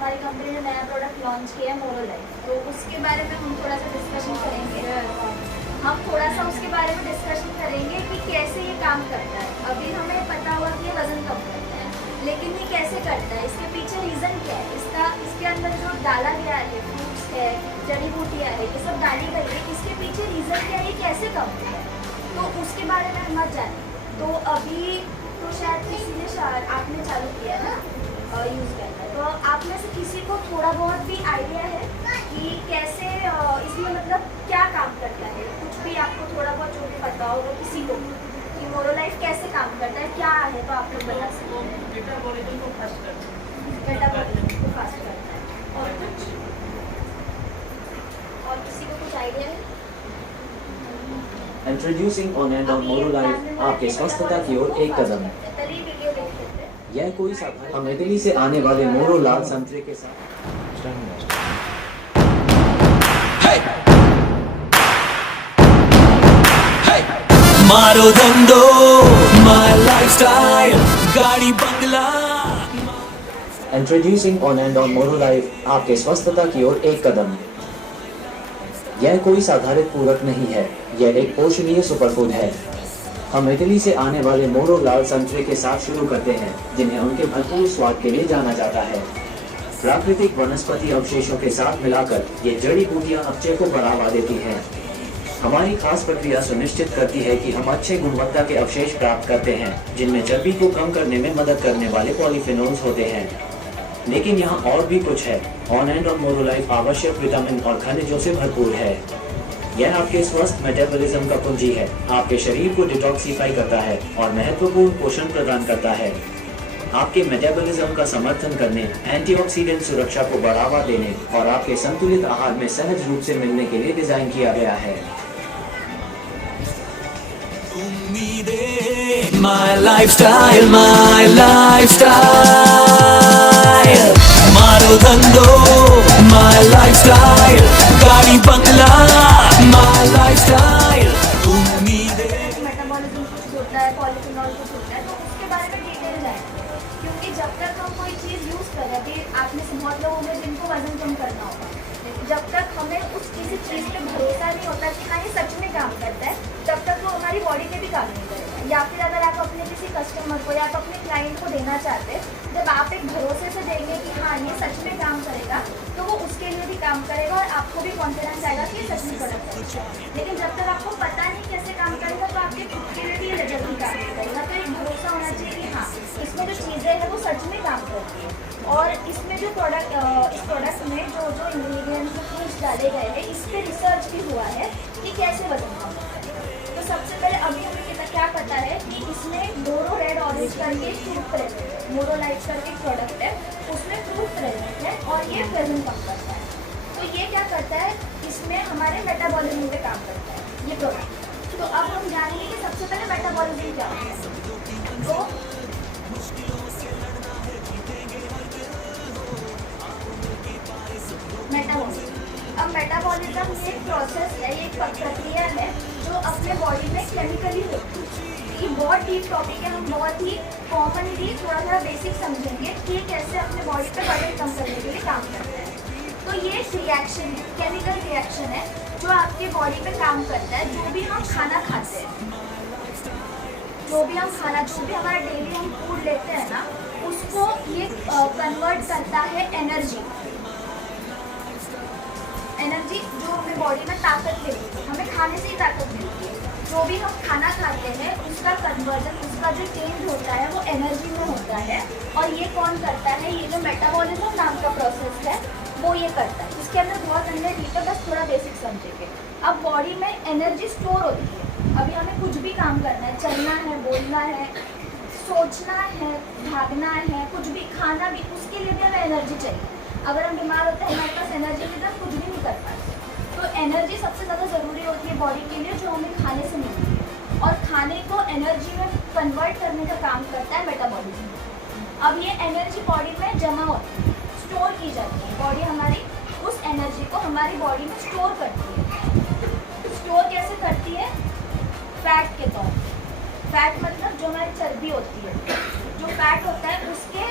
हमारी कंपनी ने नया प्रोडक्ट लॉन्च किया है मोरो लाइफ, तो उसके बारे में हम थोड़ा सा डिस्कशन करेंगे। हम थोड़ा सा उसके बारे में डिस्कशन करेंगे कि कैसे ये काम करता है। अभी हमें पता हुआ कि ये वजन कम करता है, लेकिन ये कैसे करता है, इसके पीछे रीज़न क्या है, इसके अंदर जो डाला गया है, फ्रूट्स है, जड़ी बूटियाँ है, ये सब डाली गई है, इसके पीछे रीज़न क्या है, ये कैसे कम होता है, तो उसके बारे में हम मत जाने। तो अभी तो शायद किसी ने आपने चालू किया है ना यूज़ करना है, तो आप में से किसी को थोड़ा बहुत भी आइडिया है कि कैसे इसमें मतलब क्या काम करता है? कुछ भी आपको थोड़ा बहुत जो भी पता होगा किसी को कि मोरो लाइफ कैसे काम करता है, क्या है, तो आप लोग बता सकते हैं। मेटाबॉलिज्म को फास्ट करता है। मेटाबॉलिज्म को फास्ट करता है। और कुछ, और किसी को कुछ आइडिया है? इंट्रोड्यूसिंग ऑन एंड ऑन मोरो लाइफ आपके स्वस्थता की ओर एक कदम। चलिए वीडियो देख लेते हैं। यह कोई साधारण हम इटली से आने वाले मोरो लाल संतरे के साथ मारो धंधो माय लाइफस्टाइल गाड़ी बंगला। इंट्रोड्यूसिंग ऑन एंड ऑन मोरो लाइफ आपके स्वस्थता की ओर एक कदम। यह कोई साधारण पूरक नहीं है, यह एक पोषणीय सुपरफूड है। हम इटली से आने वाले मोरो लाल संतरे के साथ शुरू करते हैं, जिन्हें उनके भरपूर स्वाद के लिए जाना जाता है। प्राकृतिक वनस्पति अवशेषों के साथ मिलाकर ये जड़ी बूटियां अपचे को बढ़ावा देती हैं। हमारी खास प्रक्रिया सुनिश्चित करती है कि हम अच्छे गुणवत्ता के अवशेष प्राप्त करते हैं, जिनमें चर्बी को कम करने में मदद करने वाले पॉलीफेनोल्स होते हैं। लेकिन यहाँ और भी कुछ है। ऑन एंड ऑन मोरो लाइफ आवश्यक विटामिन और खनिजों से भरपूर है। यह आपके स्वस्थ मेटाबॉलिज्म का कुंजी है, आपके शरीर को डिटॉक्सिफाई करता है और महत्वपूर्ण पोषण प्रदान करता है। आपके मेटाबॉलिज्म का समर्थन करने, एंटीऑक्सीडेंट सुरक्षा को बढ़ावा देने और आपके संतुलित आहार में सहज रूप से मिलने के लिए डिजाइन किया गया है। माय लाइफस्टाइल मारो धंधो माय लाइफस्टाइल गाड़ी बंगला माय लाइफस्टाइल उम्मीदें। मेटाबॉलिज्म कुछ होता है, पॉलीफेनॉल कुछ होता है, तो उसके बारे में डिटेल जाएंगे। क्योंकि जब तक हम कोई चीज़ यूज़ करें, अभी आपने बहुत लोग होंगे जिनको वजन कम करना होगा, लेकिन जब तक हमें उस किसी चीज़ पे भरोसा नहीं होता कि हाँ ये सच में काम करता है, तब तक वो हमारी बॉडी पे भी काम नहीं करेगा। या फिर अगर आप अपने किसी कस्टमर को या आप अपने क्लाइंट को देना चाहते हैं, जब आप एक भरोसे से देंगे कि हाँ ये सच में काम करेगा, तो वो उसके लिए भी काम करेगा और आपको भी कॉन्फिडेंस आएगा कि सच में प्रोडक्ट अच्छा है। लेकिन जब तक आपको पता नहीं कैसे काम करेगा, तो आपके खुद के लिए भी जल्दी काम नहीं करेगा। तो एक भरोसा होना चाहिए कि हाँ इसमें जो चीज़ें हैं वो सच में काम करती है। और इसमें जो इस प्रोडक्ट में जो इंग्रेडिएंट्स जो फ्रूट्स डाले गए हैं, इस पर रिसर्च भी हुआ है कि कैसे वजन कम होता है। तो सबसे पहले अभी हमें क्या पता है कि इसमें मोरो रेड ऑरेंज करके एक फ्रूट प्रेजेंट है, मोरो लाइफ करके एक प्रोडक्ट है, उसमें फ्रूट प्रेजेंट है और ये वजन कम करता है। तो ये क्या करता है, इसमें हमारे मेटाबॉलिज्म पे काम करता है ये प्रोडक्ट। तो अब हम जानेंगे कि सबसे पहले मेटाबॉलिज्म क्या होता है। तो मेटाबॉलिज्म, अब मेटाबॉलिज्म ये एक प्रोसेस है, ये एक प्रक्रिया है जो अपने बॉडी में केमिकली होती है। ये बहुत डीप टॉपिक है, हम बहुत ही कॉमनली थोड़ा सा बेसिक समझेंगे कि ये कैसे अपने बॉडी पे वजन कम करने के लिए काम करता है। तो ये रिएक्शन है, केमिकल रिएक्शन है जो आपके बॉडी पे काम करता है। जो भी हम खाना खाते हैं, जो भी हमारा डेली हम फूड लेते हैं ना, उसको ये कन्वर्ट करता है एनर्जी जो हमें बॉडी में ताकत देती है। हमें खाने से ही ताकत मिलती है। जो भी हम खाना खाते हैं उसका कन्वर्जन, उसका जो चेंज होता है वो एनर्जी में होता है। और ये कौन करता है, ये जो मेटाबॉलिज्म नाम का प्रोसेस है वो ये करता है। इसके अंदर बहुत अंदर डीप है, बस थोड़ा बेसिक समझेंगे। अब बॉडी में एनर्जी स्टोर होती है। अभी हमें कुछ भी काम करना है, चलना है, बोलना है, सोचना है, भागना है, कुछ भी खाना भी, उसके लिए भी हमें एनर्जी चाहिए। अगर हम बीमार होते हैं, हमारे पास एनर्जी नहीं, तो कुछ भी नहीं कर पाते। तो एनर्जी सबसे ज़्यादा ज़रूरी होती है बॉडी के लिए, जो हमें खाने से मिलती है। और खाने को एनर्जी में कन्वर्ट करने का काम करता है मेटाबॉलिज्म। अब ये एनर्जी बॉडी में जमा होती है, स्टोर की जाती है। बॉडी हमारी उस एनर्जी को हमारी बॉडी में स्टोर करती है। स्टोर कैसे करती है? फैट के तौर पर। फैट मतलब जो हमारी चर्बी होती है, जो फैट होता है उसके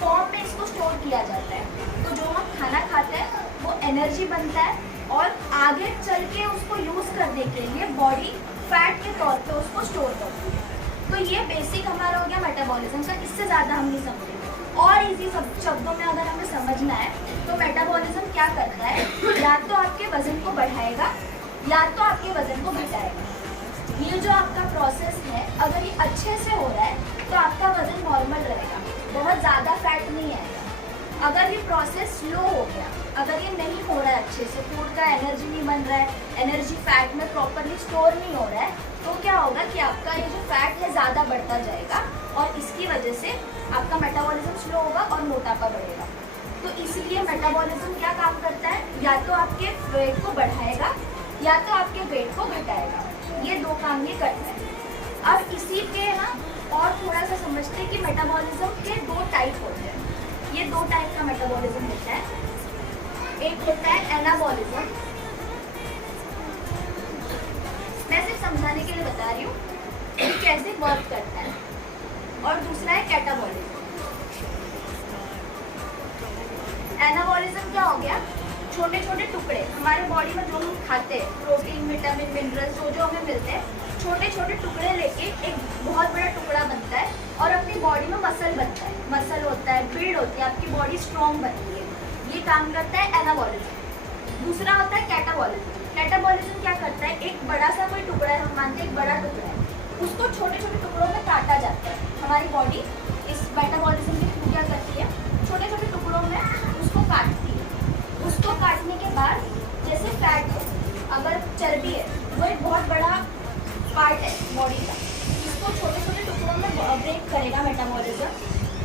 फॉर्म में इसको स्टोर आ जाता है। तो जो हम खाना खाते हैं वो एनर्जी बनता है और आगे चल के उसको यूज़ करने के लिए बॉडी फैट के तौर पे उसको स्टोर करती है। तो ये बेसिक हमारा हो गया मेटाबॉलिज्म का, इससे ज़्यादा हम नहीं समझेंगे। और इजी शब्दों में अगर हमें समझना है तो मेटाबॉलिज्म क्या करता है, या तो आपके वजन को बढ़ाएगा या तो आपके वजन को घटाएगा। ये जो आपका प्रोसेस है अगर ये अच्छे से हो रहा है तो आपका वजन नॉर्मल रहेगा, बहुत ज़्यादा फैट नहीं आएगा। अगर ये प्रोसेस स्लो हो गया, अगर ये नहीं हो रहा है अच्छे से, फूड का एनर्जी नहीं बन रहा है, एनर्जी फैट में प्रॉपरली स्टोर नहीं हो रहा है, तो क्या होगा कि आपका ये जो फैट है ज़्यादा बढ़ता जाएगा और इसकी वजह से आपका मेटाबॉलिज्म स्लो होगा और मोटापा बढ़ेगा। तो इसलिए मेटाबॉलिज्म क्या काम करता है, या तो आपके वेट को बढ़ाएगा या तो आपके वेट को घटाएगा। ये दो काम ये करता है। अब इसी पे ना और थोड़ा सा समझते हैं कि मेटाबॉलिज्म के दो टाइप होते हैं। ये दो टाइप का मेटाबॉलिज्म होता है। एक होता है एनाबॉलिज्म, मैं सिर्फ समझाने के लिए बता रही हूँ कि कैसे वर्क करता है, और दूसरा है कैटाबॉलिज्म। एनाबॉलिज्म क्या हो गया, छोटे छोटे टुकड़े हमारे बॉडी में जो हम खाते हैं, प्रोटीन, विटामिन, मिनरल्स जो हमें मिलते हैं, छोटे छोटे टुकड़े लेके एक बहुत बड़ा टुकड़ा बनता है और अपनी बॉडी में मसल बनता है, मसल होता है, बिल्ड होती है, आपकी बॉडी स्ट्रॉन्ग बनती है। ये काम करता है एनाबॉलिज्म। दूसरा होता है कैटाबॉलिज्म। कैटाबॉलिज्म क्या करता है, एक बड़ा सा कोई टुकड़ा है, हम मानते हैं एक बड़ा टुकड़ा है, उसको छोटे छोटे टुकड़ों में काटा जाता है। हमारी बॉडी इस मेटाबॉलिज्म के थ्रू क्या करती है, छोटे छोटे टुकड़ों में उसको काटती है। उसको काटने के बाद जैसे फैट है, अगर चर्बी है, वो एक बहुत बड़ा पार्ट है बॉडी का, इसको छोटे छोटे टुकड़ों में ब्रेक करेगा मेटाबॉलिज्म।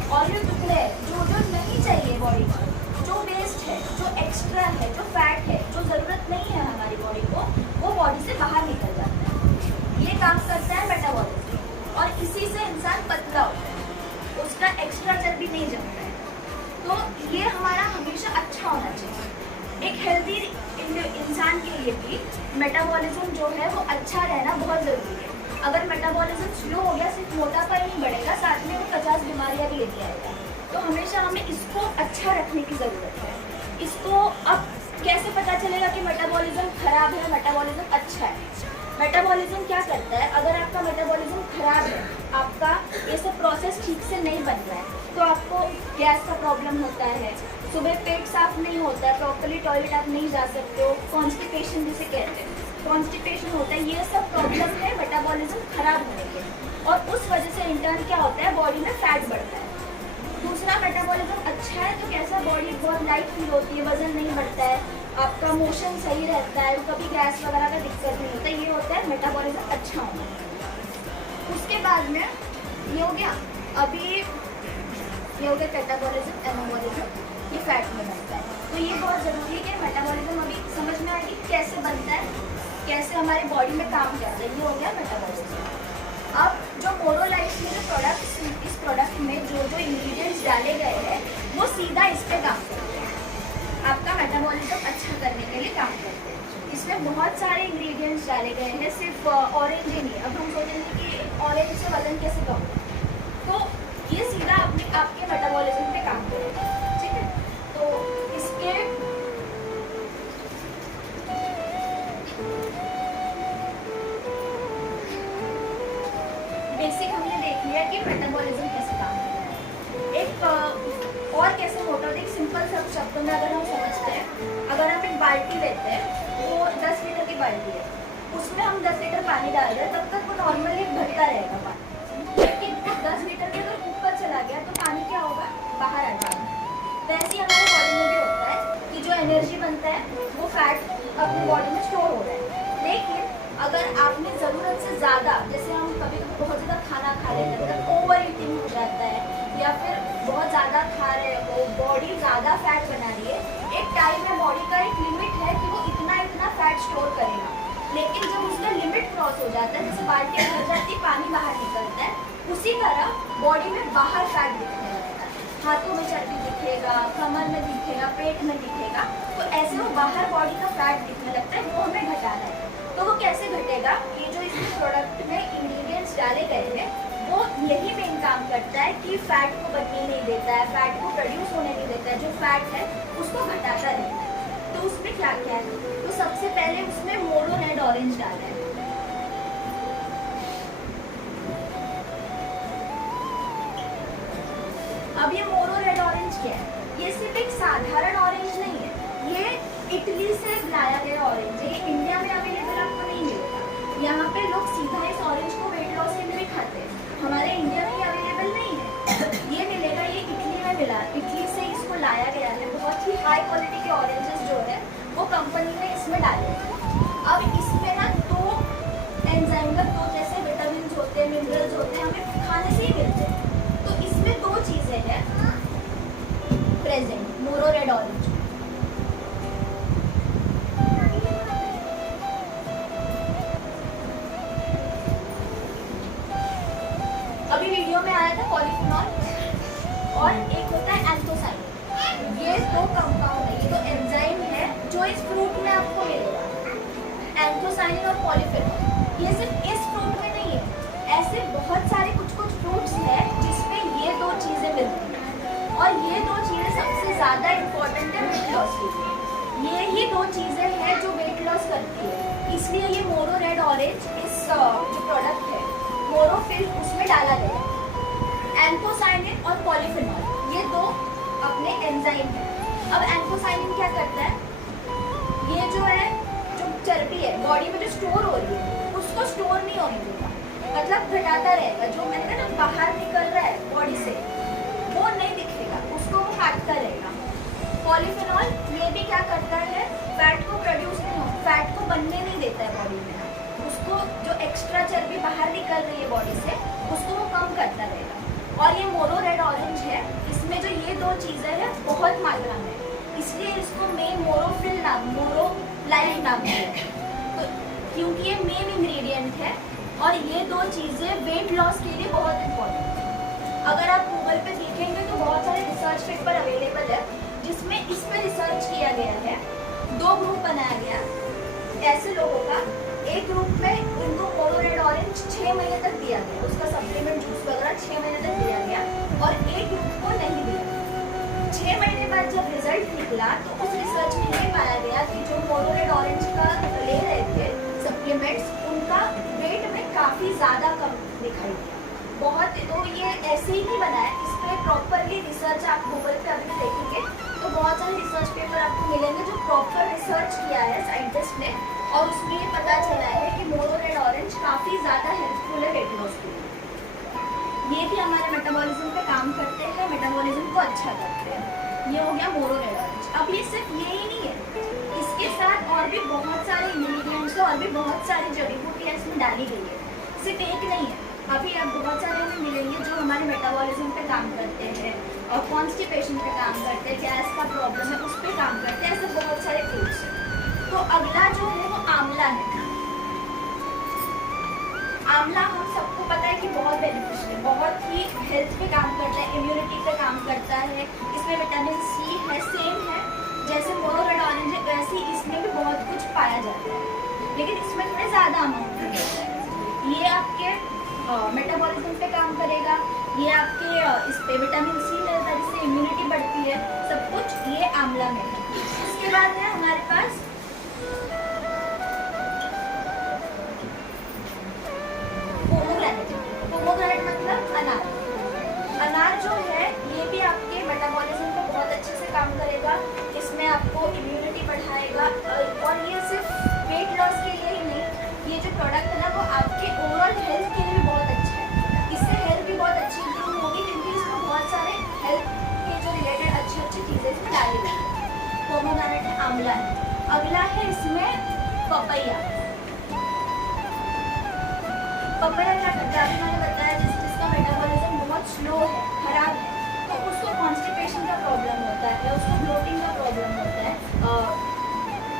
और ये टुकड़े जो जो नहीं चाहिए बॉडी को, जो वेस्ट है, जो एक्स्ट्रा है, जो फैट है, जो ज़रूरत नहीं है हमारी बॉडी को, वो बॉडी से बाहर निकल जाता है। ये काम करता है मेटाबॉलिज्म और इसी से इंसान पतला होता है, उसका एक्स्ट्रा चर्बी नहीं जमता है। तो ये हमारा हमेशा अच्छा होना चाहिए। एक हेल्दी इंसान के लिए भी मेटाबॉलिज्म जो है वो अच्छा रहना बहुत ज़रूरी है। अगर मेटाबॉलिज्म स्लो हो गया, सिर्फ मोटापा ही नहीं बढ़ेगा, साथ में वो 50 बीमारियां भी लेके आएगा। तो हमेशा हमें इसको अच्छा रखने की ज़रूरत है। इसको अब कैसे पता चलेगा कि मेटाबॉलिज्म खराब है, मेटाबॉलिज्म अच्छा है? मेटाबॉलिज्म क्या करता है, अगर आपका मेटाबॉलिज्म खराब है, आपका ये सब प्रोसेस ठीक से नहीं बन रहा है, तो आपको गैस का प्रॉब्लम होता है, सुबह पेट साफ नहीं होता है, प्रॉपरली टॉयलेट आप नहीं जा सकते हो, कॉन्स्टिपेशन जिसे कहते हैं, कॉन्स्टिपेशन होता है, ये सब प्रॉब्लम है मेटाबॉलिज्म खराब होने के। और उस वजह से इंटर्न क्या होता है, बॉडी में फैट बढ़ता है। दूसरा, मेटाबॉलिज्म अच्छा है तो कैसा, बॉडी बहुत लाइट फील होती है, वजन नहीं बढ़ता है, आपका मोशन सही रहता है, कभी गैस वगैरह का दिक्कत नहीं होता। ये होता है मेटाबॉलिज्म अच्छा होना। उसके बाद में ये हो गया, अभी ये हो गया कैटाबॉलिज्म, एनाबॉलिज्म, ये फैट में बनता है। तो ये बहुत ज़रूरी है कि मेटाबॉलिज्म अभी समझ में आए कि कैसे बनता है, कैसे हमारी बॉडी में काम करता है। ये हो गया मेटाबॉलिज्म। अब जो मोरोलाइफ में जो प्रोडक्ट्स, इस प्रोडक्ट में जो जो इंग्रेडिएंट्स डाले गए हैं वो सीधा इस पे काम करते हैं, आपका मेटाबॉलिज्म अच्छा करने के लिए काम करते हैं। इसमें बहुत सारे इंग्रेडिएंट्स डाले गए हैं, सिर्फ ऑरेंज ही नहीं। अब हम सोचेंगे कि ऑरेंज से वजन कैसे कम होगा, तो ये सीधा आपके मेटाबॉलिज्म पे काम करेगा, ठीक है। तो इसके बेसिक हमने देख लिया कि मेटाबॉलिज्म कैसे काम करता है। एक और कैसे मोटा होता है, एक सिंपल सब शब्दों में अगर हम समझते हैं, अगर हम एक बाल्टी लेते हैं, वो 10 लीटर की बाल्टी है, उसमें हम 10 लीटर पानी डाल रहे हैं, तब तक वो नॉर्मली भरता रहेगा पानी। लेकिन वो 10 लीटर के अगर ऊपर चला गया तो पानी क्या होगा, बाहर आ जाएगा। वैसे ही हमारे बॉडी में भी होता है कि जो एनर्जी बनता है वो फैट अपनी बॉडी में स्टोर हो रहा है। लेकिन अगर आपने ज़रूरत से ज़्यादा, जैसे हम कभी कभी बहुत ज़्यादा खाना खा लेते हैं, ओवर ईटिंग हो जाता है, या फिर बहुत ज़्यादा खा रहे हो, बॉडी ज़्यादा फैट बना रही है, एक टाइम है, बॉडी का एक लिमिट है कि वो इतना फैट स्टोर करेगा। लेकिन जब उसका लिमिट क्रॉस हो जाता है, जैसे बाल्टी भर जाती है, पानी बाहर निकलता है, उसी तरह बॉडी में बाहर फैट दिखने लगता है, हाथों में चर्बी दिखेगा, कमर में दिखेगा, पेट में दिखेगा। तो ऐसे वो बाहर बॉडी का फैट दिखने लगता है, वो हमें घटाना है। तो वो कैसे घटेगा, ये जो इसमें प्रोडक्ट में इंग्रेडिएंट्स डाले गए हैं वो यही मेन काम करता है कि फैट को बनने नहीं देता है, फैट को प्रोड्यूस होने नहीं देता है, जो फैट है उसको घटाता रहता है। तो उसमें क्या क्या है, तो सबसे पहले उसमें मोरो रेड ऑरेंज डाला है। अब ये मोरो रेड ऑरेंज क्या है, ये सिर्फ एक साधारण ऑरेंज नहीं है, ये इटली से लाया गया ऑरेंज है। ये इंडिया में अवेलेबल आपको नहीं मिलेगा। यहाँ पे लोग सीधा इस ऑरेंज को वेट लॉस के लिए भी खाते हैं, हमारे इंडिया में ये अवेलेबल नहीं है। ये मिलेगा, ये इटली में मिला, इटली से इसको लाया गया है। बहुत ही हाई क्वालिटी के ऑरेंजेस जो है वो कंपनी ने इसमें डाले हैं। अब इसमें ना दो एंजाइम, दो जैसे विटामिन होते हैं, मिनरल्स होते हैं, हमें खाने से ही मिलते हैं। तो इसमें दो चीजें हैं प्रेजेंट मोरो रेड ऑरेंज। अभी वीडियो में आया था पॉलीफिनॉल और एक होता है एंथोसाइन। ये दो कंपाउंड है, ये दो एंजाइम है जो इस फ्रूट में आपको मिलेगा, एंथोसाइन और पॉलीफिनॉल। ये सिर्फ इस फ्रूट में नहीं है, ऐसे बहुत सारे कुछ फ्रूट्स है जिसमें ये दो चीजें मिलती हैं। और ये दो चीजें सबसे ज्यादा इम्पोर्टेंट है वेट लॉस के लिए। ये ही दो चीजें हैं जो वेट लॉस करती है, इसलिए ये मोरो रेड ऑरेंज इस जो प्रोडक्ट है मोरोफिल उसमें डाला गया है। एंथोसाइनिन और पॉलीफिनॉल ये दो अपने एंजाइम हैं। अब एंथोसाइनिन क्या करता है, ये जो है जो चर्बी है बॉडी में जो स्टोर हो रही है उसको स्टोर नहीं होने देगा, मतलब घटाता रहेगा। जो मैंने कहा ना बाहर निकल रहा है बॉडी से वो नहीं दिखेगा, उसको वो काटता रहेगा। पॉलीफिनॉल ये भी क्या करता है, फैट को प्रोड्यूस नहीं हो, फैट को बनने नहीं देता है बॉडी में, उसको जो एक्स्ट्रा चर्बी बाहर निकल रही है बॉडी से उसको वो कम करता रहेगा। और ये मोरो रेड ऑरेंज है, इसमें जो ये दो चीज़ें हैं बहुत मात्रा में, इसलिए इसको मेन मोरोफिल नाम, मोरो लाइफ नाम है, तो क्योंकि ये मेन इंग्रेडिएंट है। और ये दो चीज़ें वेट लॉस के लिए बहुत इम्पोर्टेंट है। अगर आप गूगल पे देखेंगे तो बहुत सारे रिसर्च पेपर अवेलेबल है जिसमें इस पर रिसर्च किया गया है। दो ग्रुप बनाया गया ऐसे लोगों का, एक ग्रुप में इनको मोरो रेड ऑरेंज 6 महीने तक दिया गया, उसका सप्लीमेंट जूस वगैरह 6 महीने तक दिया गया, और एक ग्रुप को नहीं दिया। 6 महीने बाद जब रिजल्ट निकला तो उस रिसर्च में ये पाया गया कि जो मोरो रेड ऑरेंज का ले रहे थे सप्लीमेंट्स, उनका वेट में काफ़ी ज़्यादा कम दिखाई दिया। बहुत, तो ये ऐसे ही नहीं बना है, इस पर प्रॉपरली रिसर्च आप गूगल पे अभी देखेंगे तो बहुत सारे रिसर्च पेपर आपको मिलेंगे जो प्रॉपर रिसर्च किया है साइंटिस्ट ने, और उसमें ये पता चला है कि मोरो रेड ऑरेंज काफ़ी ज़्यादा हेल्पफुल है वेट लॉस के लिए। ये भी हमारे मेटाबॉलिज्म पे काम करते हैं, मेटाबॉलिज्म को अच्छा करते हैं। ये हो गया मोरो रेड ऑरेंज। अब ये सिर्फ ये ही नहीं है, इसके साथ और भी बहुत सारे इंग्रेडिएंट्स और भी बहुत सारी जड़ी बूटियाँ इसमें डाली गई है, सिर्फ एक नहीं है। अभी आप बहुत सारे हमें मिलेंगे जो हमारे मेटाबॉलिज्म पे काम करते हैं और कॉन्स्टिपेशन पे काम करते हैं, गैस का प्रॉब्लम है उस पर काम करते हैं, ऐसे बहुत सारे फ्रूट्स हैं। तो अगला जो है वो आंवला है। आंवला हम सबको पता है कि बहुत बेनिफिशियल है, बहुत ही हेल्थ पे काम करता है, इम्यूनिटी पे काम करता है। इसमें विटामिन सी है, सेम है जैसे मोरो रेड ऑरेंज है वैसे इसमें भी बहुत कुछ पाया जाता है, लेकिन इसमें थोड़े ज़्यादा अमाउंट में होता है। ये आपके मेटाबॉलिज्म पे काम करेगा, ये आपके इस पे विटामिन सी मिलता है जिससे इम्यूनिटी बढ़ती है, सब कुछ ये आंवला में है। उसके बाद है हमारे पास पोमोग्रेनेट। पोमोग्रेनेट मतलब अनार। अनार जो है ये भी आपके मेटाबॉलिज्म पे बहुत अच्छे से काम करेगा, इसमें आपको इम्यूनिटी बढ़ाएगा, और ये सिर्फ वेट लॉस के लिए ही नहीं, ये जो प्रोडक्ट है ना वो आपके ओवरऑल हेल्थ के लिए भी बहुत अच्छा है। इससे हेल्थ भी बहुत अच्छी इम्प्रूव होगी क्योंकि इसमें बहुत सारे हेल्थ के जो रिलेटेड अच्छी अच्छी चीज़ें इसमें डाली गई है। पोमोग्रेनेट है, आंवला है। अगला है इसमें पपैया। पपैया क्या करता है, अभी मैंने बताया जिसका मेटाबॉलिज्म बहुत स्लो है, खराब है, तो उसको कॉन्स्टिपेशन का प्रॉब्लम होता है, उसको ब्लोटिंग का प्रॉब्लम होता है,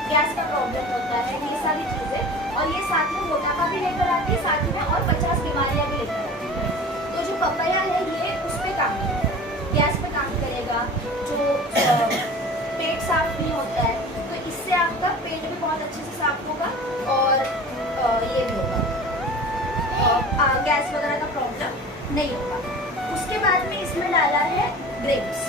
गैस का प्रॉब्लम होता है, ये सारी चीज़ें, और ये साथ में मोटापा भी लेकर आती है, साथ में और 50 बीमारियाँ भी लेकर आती है। तो जो पपैया है ये उस पर काम करेगा, गैस पे काम करेगा, जो पेट साफ नहीं होता है तो इससे आपका पेट भी बहुत अच्छे से साफ होगा, और ये भी होगा गैस वगैरह का प्रॉब्लम नहीं होगा। उसके बाद में इसमें डाला है ग्रेप्स,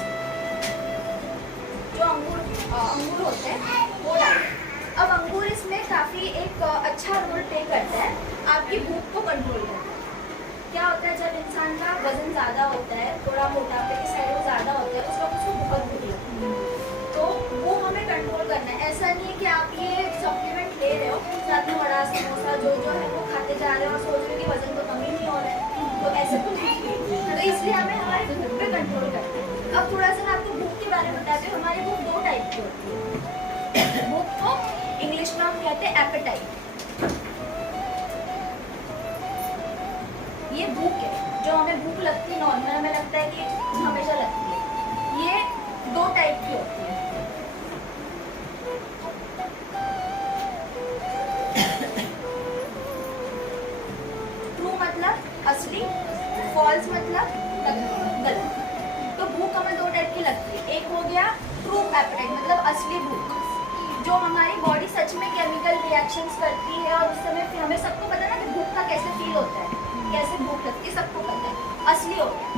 जो अंगूर होते हैं वो डाले। अब अंगूर इसमें काफ़ी एक अच्छा रोल प्ले करता है आपकी भूख को कंट्रोल करता है। क्या होता है जब इंसान का वजन ज़्यादा होता है, थोड़ा मोटापे की साइड वो ज़्यादा होता है, उस वक्त उसको बहुत भूख लगती है, तो वो हमें कंट्रोल करना है। ऐसा नहीं है कि आप ये सप्लीमेंट ले रहे हो, साथ में वड़ा समोसा जो है वो खाते जा रहे हो और सोच रहे हो कि वजन तो कम ही नहीं हो रहा है, तो ऐसे तो नहीं। तो इसलिए हमें हमारे भूख पे कंट्रोल करना है। अब थोड़ा सा मैं आपको भूख के बारे में बताती हूँ। हमारी भूख 2 टाइप की होती है। भूख को इंग्लिश में हम कहते हैं एपेटाइट। ये भूख है, जो हमें भूख लगती है नॉर्मल, हमें लगता है कि हमेशा लगती है। ये 2 टाइप की होती है। ट्रू मतलब असली, फॉल्स मतलब गलत। तो भूख हमें 2 टाइप की लगती है। एक हो गया ट्रू एपेटाइट मतलब असली भूख, जो हमारी बॉडी सच में केमिकल रिएक्शंस करती है और उस समय फिर हमें सबको पता है ना कि भूख का कैसे फील होता है, कैसे भूख लगती है, सबको पता है, असली हो गया।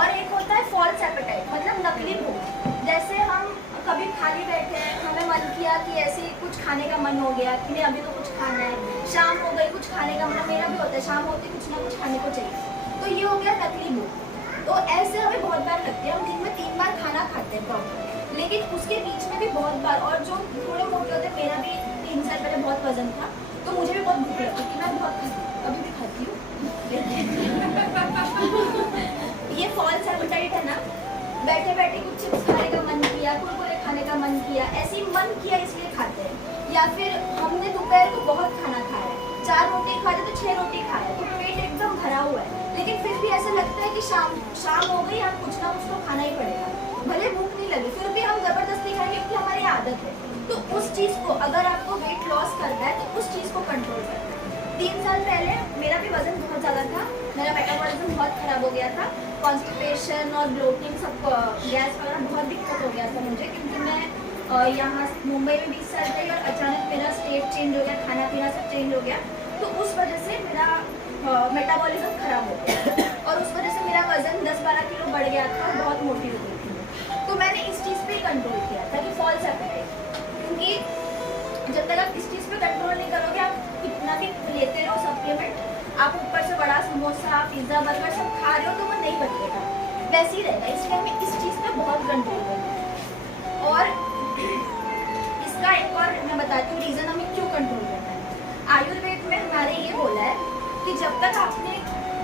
और एक होता है फॉल्स एपेटाइट मतलब नकली भूख। जैसे हम कभी खाली बैठे हैं, हमें मन किया कि ऐसे कुछ खाने का मन हो गया कि नहीं अभी तो कुछ खाना है, शाम हो गई कुछ खाने का मन, मेरा भी होता है शाम होती कुछ ना कुछ खाने को चाहिए, तो ये हो गया नकली भूख। तो ऐसे हमें बहुत बार लगती है, हम दिन में 3 बार खाना खाते हैं प्रॉपर, लेकिन उसके बीच में भी बहुत बार, और जो थोड़े मोटे होते हैं, मेरा भी 3 साल पहले बहुत वजन था, तो मुझे भी बहुत भूख लगती थी, मैं बहुत खाती हूँ, अभी भी खाती हूँ। ये फॉल्स एपेटाइट है ना, बैठे बैठे कुछ चिप्स खाने का मन किया, कुरकुरे खाने का मन किया, ऐसे ही मन किया इसलिए खाते हैं। या फिर हमने दोपहर को बहुत खाना खाया है, 4 रोटी खा रहे तो 6 रोटी खा रहे, तो पेट एकदम भरा हुआ है, लेकिन फिर भी ऐसा लगता है कि शाम हो गई, हम कुछ ना कुछ तो खाना ही पड़ेगा, भले भूख नहीं लगी, फिर भी हम जबरदस्ती खाएंगे क्योंकि हमारी आदत है। तो उस चीज़ को, अगर आपको वेट लॉस करना है तो उस चीज़ को कंट्रोल करना है। 3 साल पहले मेरा भी वजन बहुत ज़्यादा था, मेरा मेटाबॉलिज्म बहुत ख़राब हो गया था, कॉन्स्टिपेशन और ब्लोटिंग सब, गैस वगैरह बहुत दिक्कत हो गया था मुझे, क्योंकि मैं यहाँ मुंबई में 20 साल रही और अचानक मेरा स्टेट चेंज हो गया, खाना पीना सब चेंज हो गया, तो उस वजह से मेरा मेटाबॉलिज्म ख़राब हो गया और उस वजह से मेरा वज़न 10-12 किलो बढ़ गया था और बहुत मोटी हो गई थी। तो मैंने इस चीज़ पे कंट्रोल किया था कि फॉल्स एपेटाइट, क्योंकि जब तक आप इस चीज़ पे कंट्रोल नहीं करोगे, आप कितना भी लेते रहो सप्लीमेंट, आप ऊपर से बड़ा समोसा पिज़्ज़ा बर्गर सब खा रहे हो तो वो नहीं बदलेगा, वैसे ही रहेगा। इसलिए हमें इस चीज़ पे बहुत कंट्रोल करना है। और इसका एक और मैं बताती हूँ रीज़न हमें क्यों कंट्रोल करना है। आयुर्वेद में हमारे ये बोला है कि जब तक आपने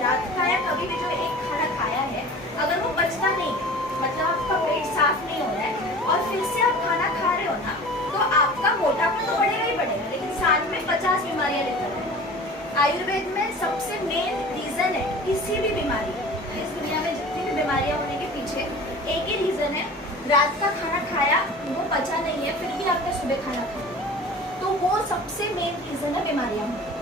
रात का या कभी भी जो एक खाना खाया है, अगर वो पचता नहीं है, मतलब आपका पेट साफ नहीं हो रहा है और फिर से आप खाना खा रहे हो ना, तो आपका मोटापा तो बढ़ेगा ही बढ़ेगा, लेकिन साथ में 50 बीमारियां लेकर आएगा। आयुर्वेद में सबसे मेन रीज़न है किसी भी बीमारी, इस दुनिया में जितनी भी बीमारियां होने के पीछे एक ही रीज़न है, रात का खाना खाया वो पचा नहीं है, फिर भी आपने सुबह खाना खाया, तो वो सबसे मेन रीज़न है बीमारियां होने।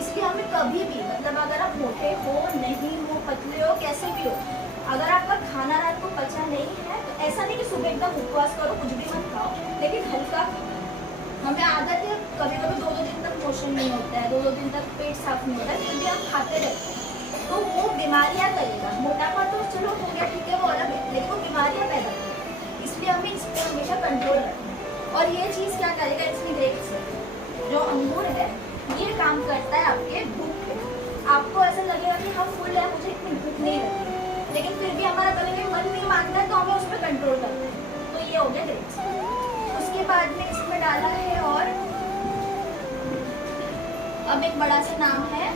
इसलिए हमें कभी भी, मतलब अगर आप मोटे हो नहीं हो, पतले हो, कैसे भी हो, अगर आपका खाना रात को पचा नहीं है तो ऐसा नहीं कि सुबह एकदम उपवास करो, कुछ भी मत खाओ, लेकिन हल्का खाओ। हमें आदत है कभी कभी 2-2 दिन तक मोशन नहीं होता है, 2-2 दिन तक पेट साफ नहीं होता है, फिर भी आप खाते रहते हैं, तो वो बीमारियां करेगा। मोटापा तो चलो हो गया ठीक है, वो अलग है, लेकिन वो बीमारियां पैदा करेगा। इसलिए हमें इस पर हमेशा कंट्रोल रखना है। और ये चीज़ क्या करेगा, इसमें ग्रेप्स जो अंगूर है ये काम करता है आपके भूख पे। आपको ऐसा लगेगा कि हाँ फुल है, मुझे इतनी भूख नहीं लगती, लेकिन फिर भी हमारा कभी कभी मन नहीं मानता है, तो हमें उस पर कंट्रोल करते हैं। तो ये हो गया ग्रेप्स। उसके बाद में इसमें डाला है, और अब एक बड़ा सा नाम है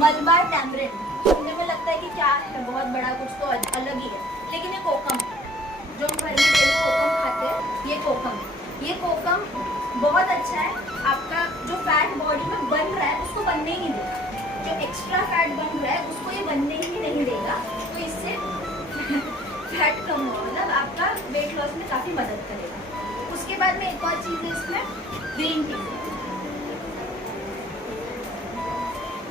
मलबार टैमरिंड। सुनने में लगता है कि क्या है, बहुत बड़ा कुछ तो अलग ही है, लेकिन ये कोकम है, जो हम घर में डेली कोकम खाते हैं, ये कोकम है। ये कोकम बहुत अच्छा है, आपका जो फैट बॉडी में बन रहा है उसको बनने ही नहीं देगा, जो एक्स्ट्रा फैट बन रहा है उसको ये बनने ही नहीं देगा, तो इससे फैट कम होगा, मतलब आपका वेट लॉस में काफ़ी मदद करेगा। उसके बाद में एक और चीज़ है इसमें, ग्रीन टी।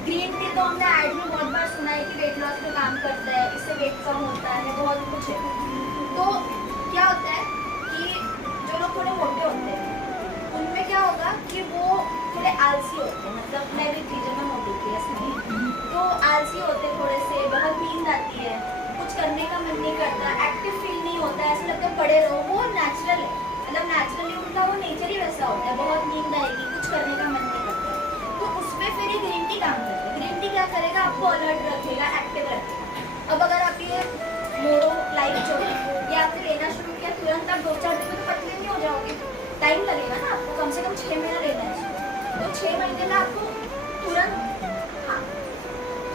ग्रीन टी तो हमने ऐड में बहुत बार सुना है कि वेट लॉस में काम करता है, इससे वेट कम होता है, बहुत कुछ है। तो क्या होता है कि जो लोग थोड़े मोटे होते हैं उनमें क्या होगा कि वो थोड़े आलसी होते हैं, मतलब मैं भी थी जब मैं मोटी थी ऐसे तो आलसी होते थोड़े से, बहुत नींद आती है, कुछ करने का मन नहीं करता, एक्टिव फील नहीं होता है, ऐसा लगता है पड़े रहो। वो नेचुरल है, मतलब नेचुरली उनका वो नेचर ही वैसा होता है, बहुत नींद आएगी, कुछ करने का मन नहीं करता। तो उसमें फिर ये ग्रीन टी काम करता है। ग्रीन टी क्या करेगा, आपको अलर्ट रखेगा, एक्टिव रखेगा। अब अगर आप ये मोरो लाइफ जो है ये आपने लेना शुरू किया, तुरंत आप 2-4 दिन में तो पतले नहीं हो जाओगे, टाइम लगेगा ना आपको, कम से कम 6 महीना लेना है इसको। तो 6 महीने में आपको तुरंत, हाँ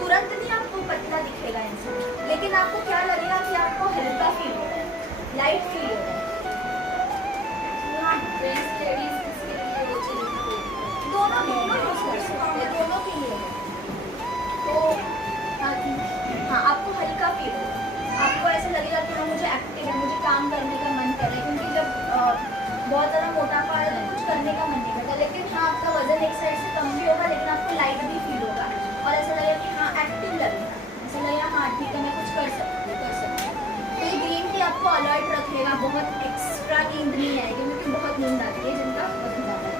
तुरंत नहीं आपको पतला दिखेगा इंसान, लेकिन आपको क्या लगेगा कि आपको हल्का फील हो रहा है, लाइट फील हो रहा है। दोनों यूज कर सकते हैं, दोनों के लिए है। तो हाँ आपको हल्का फील होगा, आपको ऐसा लगेगा कि हाँ मुझे एक्टिव है, मुझे काम करने का मन कर रहा है, क्योंकि जब बहुत ज़्यादा मोटापा है तो कुछ करने का मन नहीं करता। लेकिन हाँ आपका वजन एक साइड से कम भी होगा, लेकिन आपको लाइट भी फील होगा और ऐसा लगेगा कि हाँ एक्टिव लगेगा, ऐसा लगेगा हाँ ठीक है मैं कुछ कर सकती हूँ। तो ये ग्रीन टी आपको अलर्ट रखेगा, बहुत एक्स्ट्रा नींद नहीं आएगी, क्योंकि बहुत नींद आती है जिनका वजन ज़्यादा है।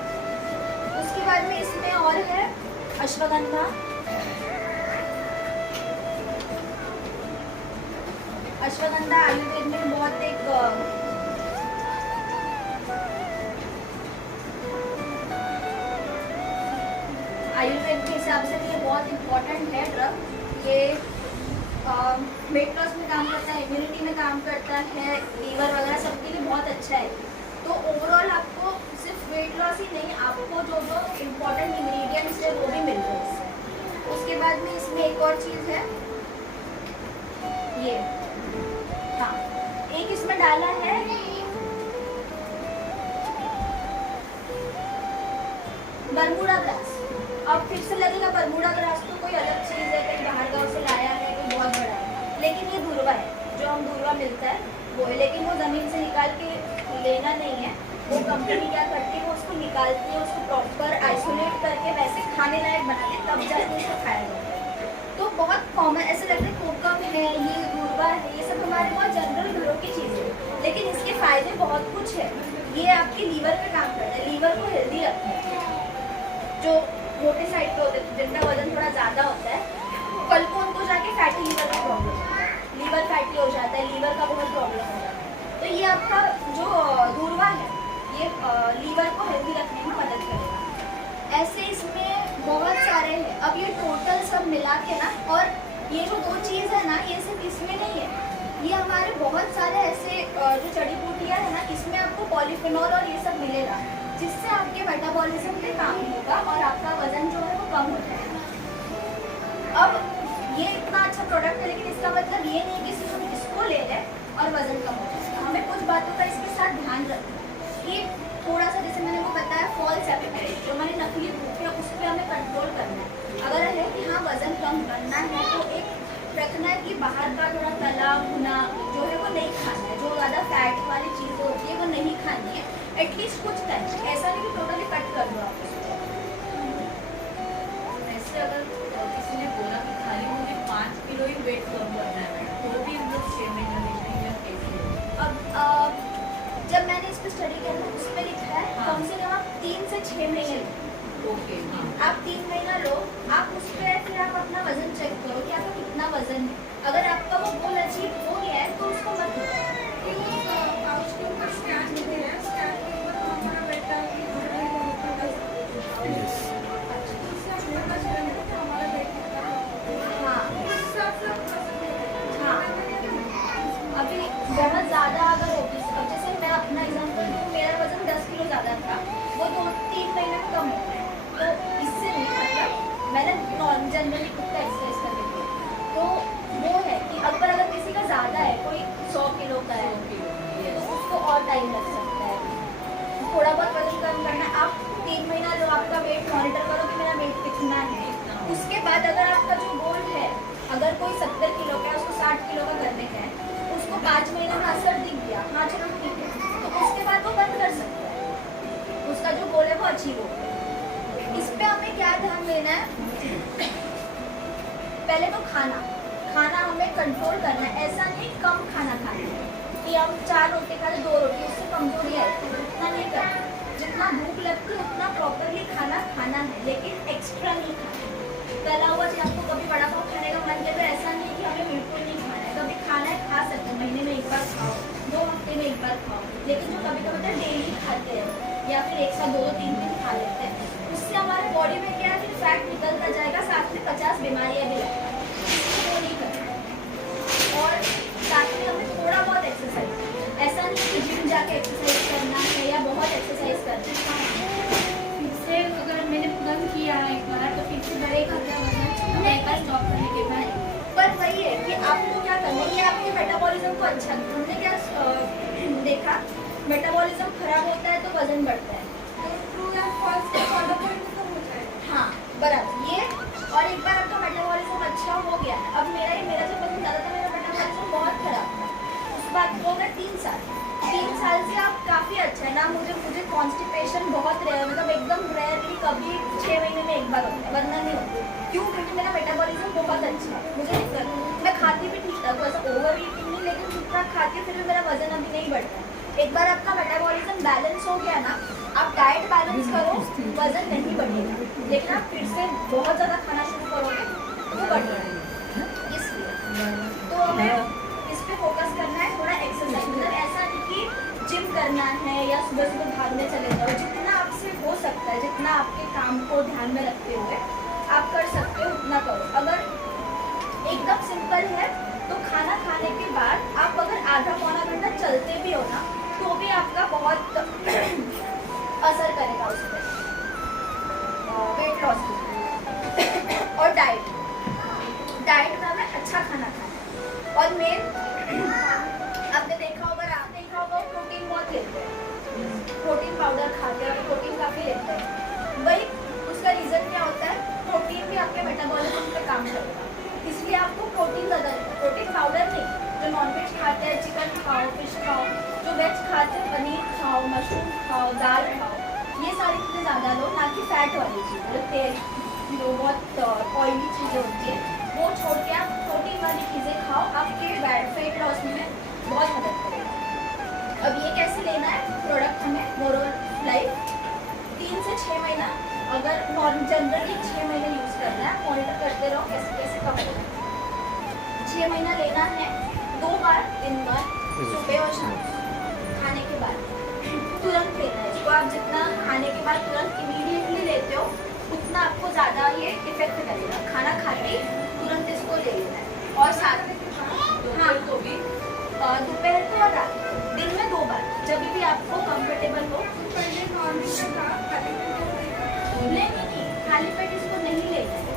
उसके बाद में इसमें और है अश्वगंधा। अश्वगंधा आयुर्वेद में बहुत एक आयुर्वेद के हिसाब से ये बहुत इम्पोर्टेंट है ड्रग। ये वेट लॉस में काम करता है, इम्यूनिटी में काम करता है, लीवर वगैरह सबके लिए बहुत अच्छा है। तो ओवरऑल आपको सिर्फ वेट लॉस ही नहीं, आपको जो जो इम्पोर्टेंट इंग्रेडिएंट्स है वो भी मिल रहे हैं इससे। उसके बाद में इसमें एक और चीज़ है, ये हाँ एक इसमें डाला है बरमूडा ग्रास। अब फिर से लगेगा बरमूडा ग्रास तो कोई अलग चीज़ है, कहीं बाहर गाँव से लाया है, कोई बहुत बड़ा है, लेकिन ये दूरवा है, जो हम दूरवा मिलता है वो है, लेकिन वो ज़मीन से निकाल के लेना नहीं है। वो कंपनी क्या करती है, वो उसको निकालती है, उसको प्रॉपर आइसोलेट करके वैसे खाने लायक बना के तब जाके उसको खाया जाता है। तो बहुत कॉमन ऐसे लगता है, कोकम है, ये दूरवा है, ये सब हमारे बहुत जनरल घरों की चीज़ें हैं, लेकिन इसके फ़ायदे बहुत कुछ है। ये आपके लीवर पे काम करता है, लीवर को हेल्दी रखता है। जो मोटे साइड पे होते हैं, जिनका वजन थोड़ा ज़्यादा होता है, कल को उनको जाके फैटी लीवर का प्रॉब्लम होता है, लीवर फैटी हो जाता है, लीवर का बहुत प्रॉब्लम हो जाता है। तो ये आपका जो दूरवा है ये लीवर को हेल्दी रखने में मदद करेगा। ऐसे इसमें बहुत सारे हैं, अब ये टोटल सब मिला के ना, और ये जो 2 चीज़ है ना ये सिर्फ इसमें नहीं है, ये हमारे बहुत सारे ऐसे जो जड़ी बूटियाँ हैं ना, इसमें आपको पॉलीफिनॉल और ये सब मिलेगा, जिससे आपके मेटाबॉलिज्म पे काम होगा और आपका वजन जो है वो कम हो जाएगा। अब ये इतना अच्छा प्रोडक्ट है, लेकिन इसका मतलब ये नहीं कि सिर्फ हम इसको ले लें और वजन कम हो जाएगा। हमें कुछ बातों का इसके साथ ध्यान रखना है कि थोड़ा सा, जैसे मैंने वो बताया फॉल्स एपेटाइट, जो मैंने नकली भूख है उस पर हमें कंट्रोल करना है। अगर है कि हाँ वजन कम करना है तो एक रखना है कि बाहर का थोड़ा तला भुना जो है वो नहीं खाना है, जो ज़्यादा फैट वाली चीज़ होती है वो नहीं खानी है, एटलीस्ट कुछ टाइम। ऐसा नहीं कि टोटली कट कर दो आप उसको। ऐसे अगर किसी ने बोला कि खाली मुझे 5 किलो ही वेट कम करना है, तो भी हम लोग 6 महीना लेते हैं या कैसे? अब जब मैंने इस पर स्टडी किया था उस पर लिखा है हाँ। कम से कम आप 3 से 6 महीने लो। ओके हाँ। आप 3 महीना लो, आप उस पर फिर आप अपना वजन चेक करो कि आपका कितना वजन है। अगर आपका वो गोल अचीव हो गया है तो उसको मत लो। हाँ अभी बहुत ज़्यादा अगर होगी, अब जैसे मैं अपना एग्जांपल दूँ, मेरा वजन 10 किलो ज़्यादा था, वो 2-3 महीने में कम हो गया। तो इससे नहीं, मतलब मैंने नॉन जनरली खुद का एक्सरसाइज कर रही थी, तो वो है कि अगर किसी का ज़्यादा है, कोई 100 किलो का है तो उसको और टाइम लग सकता है। थोड़ा बहुत वजन कम करना है, आप 3 महीना लो, आपका वेट मॉनिटर करो कि मेरा वेट कितना है। उसके बाद अगर आपका जो गोल है, अगर कोई 70 किलो का है उसको 60 किलो का करने का है, उसको 5 महीने में असर दिख गया, हाँ चलो ठीक है, तो उसके बाद वो बंद कर सकता है, उसका जो गोल है वो अचीव हो गया। इस पे हमें क्या ध्यान देना है, पहले तो खाना हमें कंट्रोल करना है। ऐसा नहीं कम खाना खाना है कि हम 4 रोटी खा रहे 2 रोटी, उससे कमजोरी आएगी, इतना नहीं करना। जितना भूख लगती है उतना प्रॉपरली खाना खाना है, लेकिन एक्स्ट्रा नहीं खाना है। तला हुआ जो आपको कभी वड़ा पाव खाने का मन करे तो ऐसा नहीं है कि हमें बिल्कुल नहीं खाना है। कभी खाना है खा सकते हैं, महीने में एक बार खाओ, 2 हफ्ते में एक बार खाओ, लेकिन जो कभी कभी तो डेली खाते हैं या फिर एक साथ 2-3 दिन खा लेते हैं, उससे हमारे बॉडी में क्या है कि फैट निकलता जाएगा, साथ में 50 बीमारियाँ भी लगती हैं। वो नहीं करना है। और साथ में हमें थोड़ा बहुत एक्सरसाइज, ऐसा नहीं कि जिम जाके एक्सरसाइज करना है या बहुत एक्सरसाइज करना है। फिर से अगर मैंने बंद किया एक बार तो फिर से बढ़ेगा क्या वजन मैं एक बार स्टॉप करने के बाद। पर वही है कि आपको क्या करना है, ये आपके मेटाबॉलिज्म को अच्छा, हमने क्या देखा, मेटाबॉलिज्म खराब होता है तो वजन बढ़ता है। ट्रू या फॉल्स का फॉलो पॉइंट तो होता है। हाँ बराबर ये। और एक बार आपका मेटाबॉलिज्म अच्छा हो गया, अब मेरा जब वजन ज़्यादा था, मेरा मेटाबॉलिज्म बहुत खराब था, उस बात को मैं 3 साल से आप काफ़ी अच्छा है ना। मुझे कॉन्स्टिपेशन बहुत रेयर, मतलब एकदम रेयरली कभी 6 महीने में एक बार होता है, वरना नहीं होता। क्यों? क्योंकि मेरा मेटाबॉलिज्म बहुत अच्छा है, मुझे मैं खाती भी ठीक था, तो ऐसा ओवर ईटिंग नहीं, लेकिन ठीक ठाक खाती हूँ, फिर भी मेरा वजन अभी नहीं बढ़ता है। एक बार आपका मेटाबॉलिज्म बैलेंस हो गया ना, आप डाइट बैलेंस करो, वजन नहीं बढ़ेगा, लेकिन आप फिर से बहुत ज़्यादा खाना शुरू करोगे तो बढ़ जाएगा। इसलिए तो हमें इस पे फोकस करना है, थोड़ा एक्सरसाइज, मतलब ऐसा नहीं कि जिम करना है या सुबह सुबह भागने चले जाओ, जितना आपसे हो सकता है, जितना आपके काम को ध्यान में रखते हुए आप कर सकते हो उतना करो। अगर एकदम सिंपल है तो खाना खाने के बाद आप अगर आधा-पौना घंटा चलते भी हो ना, तो भी आपका बहुत असर करेगा उस पर, वेट लॉस के। और डाइट में हमें अच्छा खाना खाना है। और मेन आपने देखा होगा प्रोटीन बहुत लेते हैं, प्रोटीन पाउडर खाते हैं, प्रोटीन काफ़ी लेते हैं। वही उसका रीज़न क्या होता है, प्रोटीन भी आपके मेटाबॉलिज्म पे काम करेगा, इसलिए आपको प्रोटीन ज़्यादा लेना है, प्रोटीन पाउडर नहीं। जो नॉनवेज खाते हैं, चिकन खाओ, फिश खाओ, जो वेज खाते हैं, पनीर खाओ, मशरूम खाओ, दाल खाओ, ये सारी चीज़ें ज़्यादा लो, ना कि फैट वाली चीज़, मतलब तेल जो बहुत ऑयली चीज़ें होती है वो छोड़ के आप प्रोटीन वाली चीज़ें खाओ, आपके वेट लॉस में बहुत मदद करेगी। अब ये कैसे लेना है प्रोडक्ट, हमें मोरल लाइफ 3 से 6 महीना, अगर जनरली 6 महीने यूज़ करना है, मॉनिटर करते रहो कैसे कैसे कम होना है। 6 महीना लेना है, 2 बार दिन भर, सुबह और शाम, खाने के बाद तुरंत लेना है इसको। आप जितना खाने के बाद तुरंत इमीडिएटली लेते हो उतना आपको ज़्यादा ये इफेक्ट करेगा। खाना खाते ही तुरंत इसको ले लेना है। और साथ में हाँ तो भी दोपहर को और रात को, दिन में 2 बार, जब भी आपको कंफर्टेबल हो। पहले नॉनवेज का खाली नहीं, खाली पेट इसको नहीं लेना है,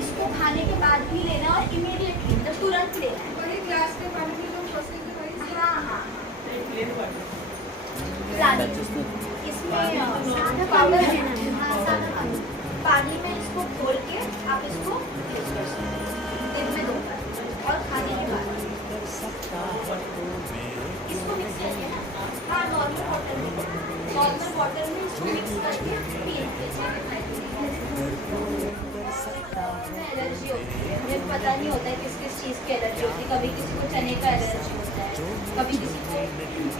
इसको खाने के बाद ही लेना और इमीडिएटली, मतलब तुरंत लेना है। वही ग्लास के पानी में जो प्रोसेस है वही। हाँ इसमें पाउडर है, पानी में इसको घोल के आप इसको यूज कर सकते हैं दिन में 2 बार। और खाने के बाद इसको मिक्स करके ना, हाँ नॉर्मल वाटर में इसको मिक्स करके पिए। एलर्जी होती है, हमें पता नहीं होता है किस किस चीज़ की एलर्जी होती है। कभी किसी को चने का एलर्जी होता है, कभी किसी को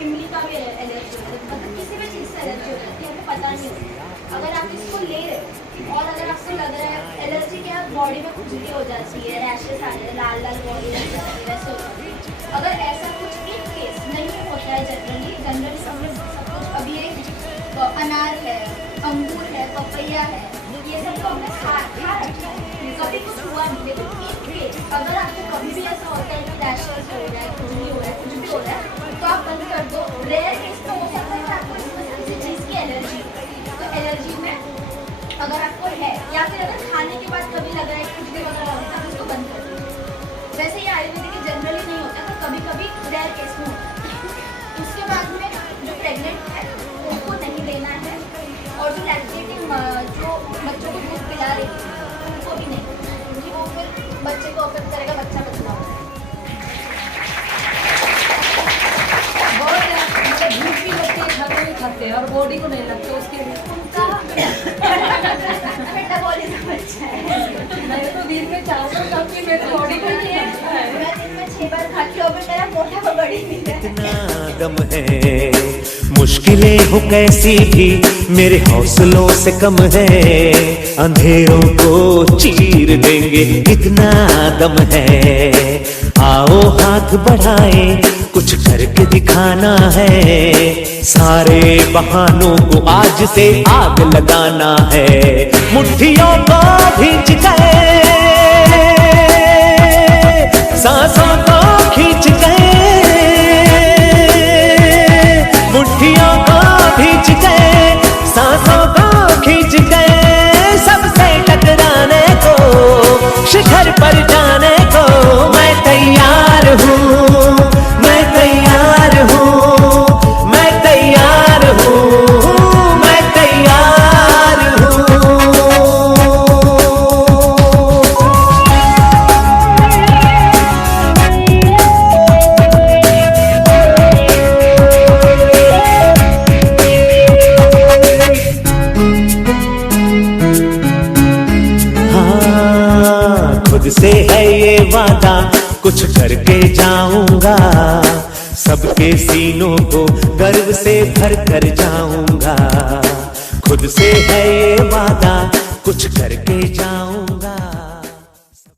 इमली का भी एलर्जी होता है, मतलब किसी भी चीज़ से एलर्जी हो जाती है, हमें पता नहीं होता। अगर आप इसको ले रहे हो और अगर आपको लग रहा है एलर्जी के बाद बॉडी में खुजली हो जाती है, रैशेस आ जाते हैं, लाल लाल बॉडी लग जाती है, वैसे हो जाती है। अगर ऐसा कुछ भी केस नहीं होता है, जनरली सब कुछ, अभी एक अनार है, अंगूर है, पपैया है, ये सब तो हमने खा रखा है, कभी कुछ हुआ नहीं। लेकिन इन केस अगर आपको कभी भी ऐसा होता है कि रैशेस हो रहा है, खुजली हो रहा है, कुछ भी हो रहा है, तो आप बंद कर दो। रेयर केस तो हो सकता है कि आपको किसी चीज़ की एलर्जी, तो एलर्जी में अगर आपको है या फिर अगर खाने के बाद कभी लग रहा है कुछ भी वगैरह होता है, तो उसको बंद कर दो। वैसे ये आयुर्वेदिक जनरली नहीं होता, तो कभी कभी रेयर केस में होता है। उसके बाद में जो प्रेग्नेंट है उनको नहीं लेना है, और जो लैक्टेटिंग जो बच्चों को दूध पिला रही है उनको भी नहीं, क्योंकि वो फिर बच्चे को अफेक्ट करेगा, बच्चा बचना होगा। बहुत भूख भी लगती है, खाते भी खाते हैं और बॉडी को नहीं लगता, उसके उनका मेटाबॉलिज्म अच्छा है। मैं तो दिन में 400 खाती, मेरे बॉडी को नहीं है। मैं दिन में 6 बार खाती हूँ, अभी मेरा मोटा बड़ी नहीं है। इतना दम है, मुश्किलें हो कैसी भी मेरे हौसलों से कम है, अंधेरों को चीर देंगे, इतना दम है। आओ हाथ बढ़ाए, कुछ करके दिखाना है, सारे बहानों को आज से आग लगाना है। मुट्ठियों को भींच गए, सांसों को खींच गए, मुट्ठियों को भींच गए, सांसों को खींच गए, सबसे टकराने को, शिखर पर जाने को मैं तैयार हूँ, मैं तैयार हूँ, मैं तैयार हूँ, मैं तैयार हूँ। हाँ, खुद से है ये वादा, कुछ करके जाऊंगा, सबके सीनों को गर्व से भर कर जाऊंगा। खुद से है ये वादा, कुछ करके जाऊंगा।